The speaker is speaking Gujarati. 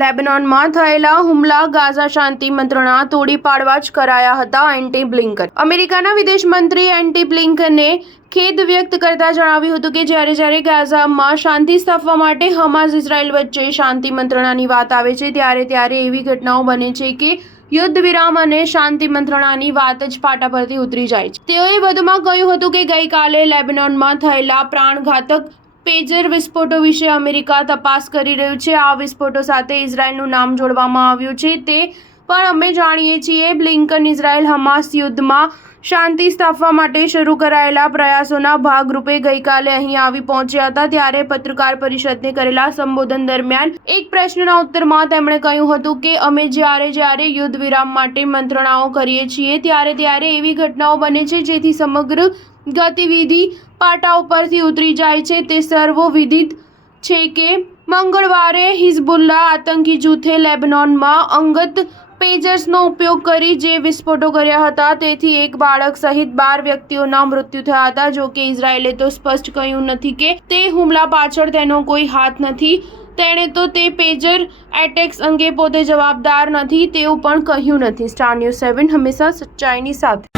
લેબનોનમાં થયેલા હુમલા ગાઝા શાંતિ મંત્રણા તોડી પાડવા જ કરાયા હતા. એન્ટી બ્લિંકન અમેરિકાના વિદેશ મંત્રી એન્ટી બ્લિંકને ખેદ વ્યક્ત કરતા જણાવ્યું હતું કે જ્યારે ગાઝામાં શાંતિ સ્થાપવા માટે હમાસ ઇઝરાયલ વચ્ચે શાંતિ મંત્રણાની વાત આવે છે ત્યારે એવી ઘટનાઓ બને છે કે યુદ્ધ વિરામ અને શાંતિ મંત્રણાની વાત જ પાટા પરથી ઉતરી જાય છે. તેઓએ વધુમાં કહ્યું હતું કે ગઈકાલે લેબનોનમાં થયેલા પ્રાણઘાતક પેજર વિસ્ફોટો વિશે અમેરિકા તપાસ કરી રહ્યું છે. આ વિસ્ફોટો સાથે ઇઝરાયલનું નામ જોડવામાં આવ્યું છે તે પણ અમે જાણીએ છીએ. બ્લિંકન ઇઝરાયલ હમાસ યુદ્ધમાં શાંતિ સ્થાપવા માટે શરૂ કરાયેલા પ્રયાસોના ભાગરૂપે ગઈકાલે અહીં આવી પહોંચ્યા હતા. ત્યારે પત્રકાર પરિષદને કરેલા સંબોધન દરમિયાન એક પ્રશ્નના ઉત્તરમાં તેમણે કહ્યું હતું કે અમે જ્યારે યુદ્ધ વિરામ માટે મંત્રણાઓ કરીએ છીએ ત્યારે એવી ઘટનાઓ બને છે જેથી સમગ્ર ગતિવિધિ પાટા ઉપરથી ઉતરી જાય છે. તે સર્વવિદિત છે કે મંગળવારે હિઝબુલ્લાહ આતંકી જૂથે લેબનોનમાં અંગત પેજર્સનો ઉપયોગ કરી જે વિસ્ફોટો કર્યા હતા તેથી એક બાળક સહિત 12 વ્યક્તિઓના મૃત્યુ થયા હતા. જો કે ઇઝરાયલે તો સ્પષ્ટ કહ્યું નથી કે તે હુમલા પાછળ તેનો કોઈ હાથ નથી. તેણે તો તે પેજર એટેક્સ અંગે પોતે જવાબદાર નથી તેવું પણ કહ્યું નથી. સ્ટાર ન્યૂઝ 7 હંમેશા સચ્ચાઈની સાથે.